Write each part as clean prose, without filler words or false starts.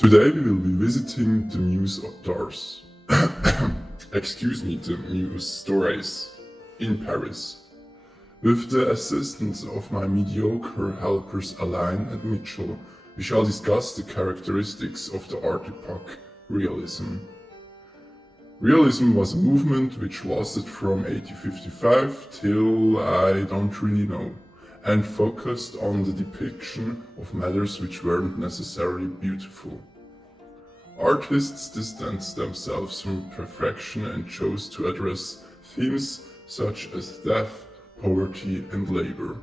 Today we will be visiting the Musée d'Ars. Excuse me, the Musée d'Ars in Paris. With the assistance of my mediocre helpers Aline and Mitchell, we shall discuss the characteristics of the art epoch Realism. Realism was a movement which lasted from 1855 till I don't really know, and focused on the depiction of matters which weren't necessarily beautiful. Artists distanced themselves from perfection and chose to address themes such as death, poverty and labor.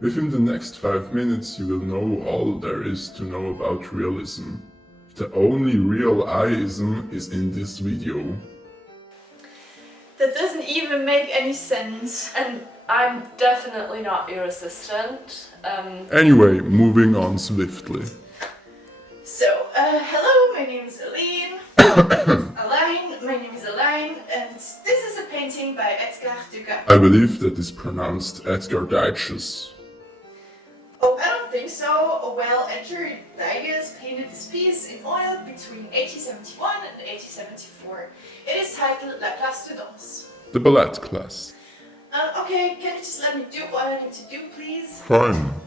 Within the next 5 minutes you will know all there is to know about realism. The only real I-ism is in this video. That doesn't even make any sense. And I'm definitely not your assistant. Anyway, moving on swiftly. So, hello, my name is Aline. Aline, my name is Aline, and this is a painting by Edgar Degas. I believe that is pronounced Edgar Degas. Oh, I don't think so. Well, Edgar Degas painted this piece in oil between 1871 and 1874. It is titled La Classe de Danse. The ballet class. Okay, can you just let me do what I need to do, please? Fine.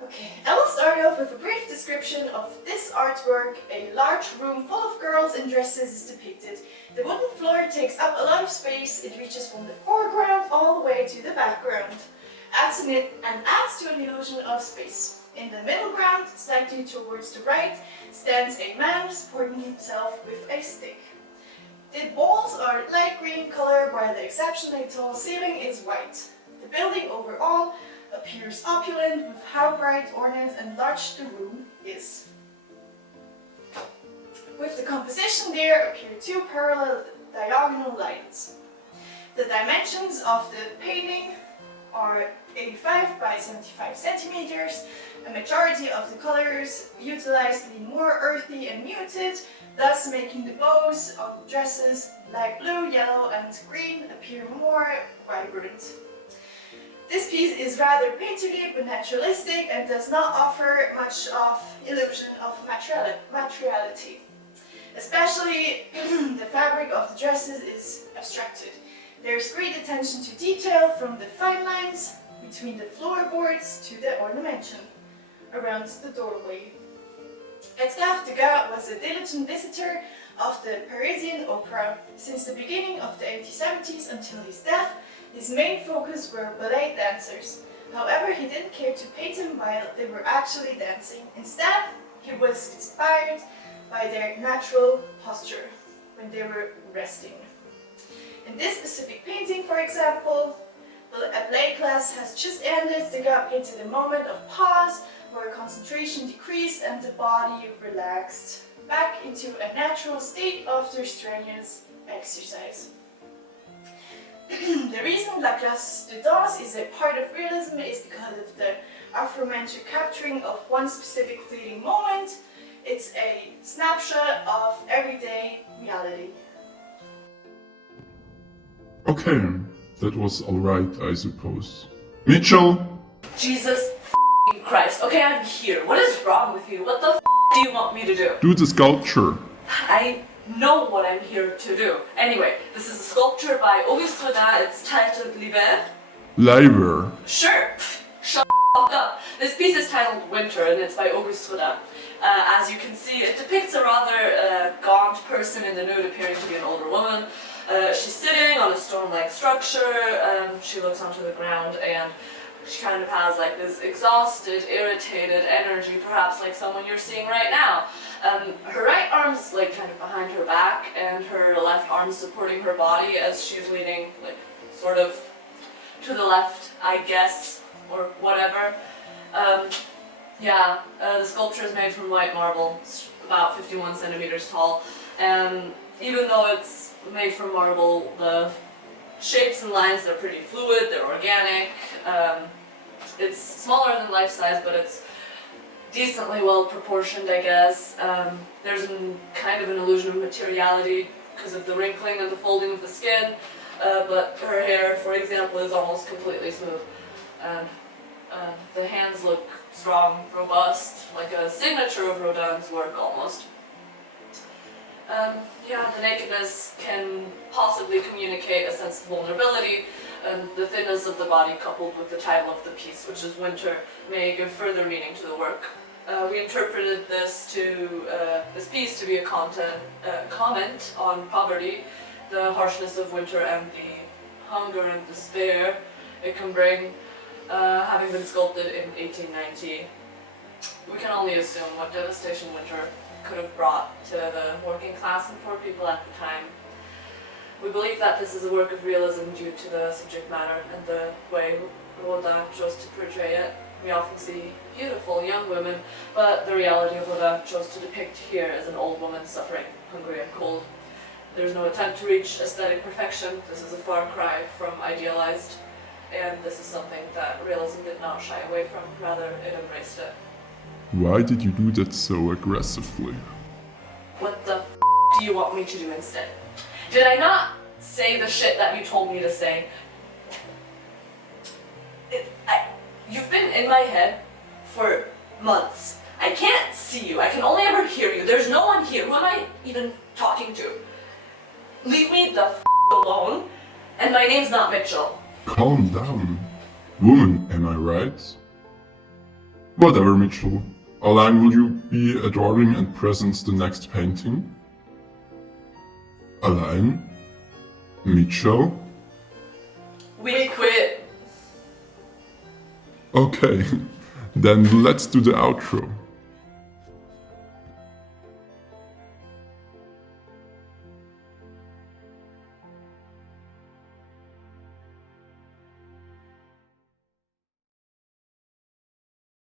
Okay, I will start off with a brief description of this artwork. A large room full of girls in dresses is depicted. The wooden floor takes up a lot of space. It reaches from the foreground all the way to the background. Adds to an illusion of space. In the middle ground, slightly towards the right, stands a man supporting himself with a stick. The walls are light green color, while the exceptionally tall ceiling is white. The building overall appears opulent with how bright, ornate and large the room is. With the composition there appear two parallel diagonal lines. The dimensions of the painting are 85 by 75 centimeters. A majority of the colors utilized the more earthy and muted, thus making the bows on the dresses like blue, yellow and green appear more vibrant. This piece is rather painterly but naturalistic and does not offer much of illusion of materiality. Especially the fabric of the dresses is abstracted. There is great attention to detail from the fine lines between the floorboards to the ornamentation around the doorway. Edgar Degas was a diligent visitor of the Parisian opera. Since the beginning of the 1870s until his death, his main focus were ballet dancers. However, he didn't care to paint them while they were actually dancing. Instead, he was inspired by their natural posture when they were resting. In this specific painting, for example, a ballet class has just ended. Degas painted a moment of pause where concentration decreased and the body relaxed back into a natural state after strenuous exercise. The reason La Classe de Danse is a part of realism is because of the aforementioned capturing of one specific fleeting moment. It's a snapshot of everyday reality. Okay, that was alright, I suppose. Mitchell! Jesus Christ. Okay, I'm here. What is wrong with you? What the do you want me to do? Do the sculpture. I know what I'm here to do. Anyway, this is a sculpture by Auguste Rodin. It's titled L'Hiver. Liver. Sure. Shut the fuck up. This piece is titled Winter and it's by Auguste Rodin. As you can see, it depicts a rather gaunt person in the nude appearing to be an older woman. She's sitting on a stone-like structure. She looks onto the ground and she kind of has like this exhausted, irritated energy, perhaps like someone you're seeing right now. Her right arm's like kind of behind her back and her left arm supporting her body as she's leaning like sort of to the left, I guess, or whatever. The sculpture is made from white marble. It's about 51 centimeters tall, and even though it's made from marble, the shapes and lines are pretty fluid, they're organic. It's smaller than life size, but it's decently well proportioned, I guess. There's kind of an illusion of materiality because of the wrinkling and the folding of the skin, but her hair, for example, is almost completely smooth. The hands look strong, robust, like a signature of Rodin's work almost. Yeah, the nakedness can possibly communicate a sense of vulnerability, and the thinness of the body coupled with the title of the piece, which is Winter, may give further meaning to the work. We interpreted this piece to be a comment on poverty, the harshness of winter and the hunger and despair it can bring, having been sculpted in 1890. We can only assume what devastation winter could have brought to the working class and poor people at the time. We believe that this is a work of realism due to the subject matter and the way Rodin chose to portray it. We often see beautiful young women, but the reality of Rodin chose to depict here is an old woman suffering, hungry and cold. There's no attempt to reach aesthetic perfection. This is a far cry from idealized, and this is something that realism did not shy away from, rather it embraced it. Why did you do that so aggressively? What the do you want me to do instead? Did I not say the shit that you told me to say? You've been in my head for months. I can't see you. I can only ever hear you. There's no one here. Who am I even talking to? Leave me the alone. And my name's not Mitchell. Calm down. Woman, am I right? Whatever, Mitchell. Aline, will you be adoring and present the next painting? Aline? Mitchell? We quit. Okay, then let's do the outro.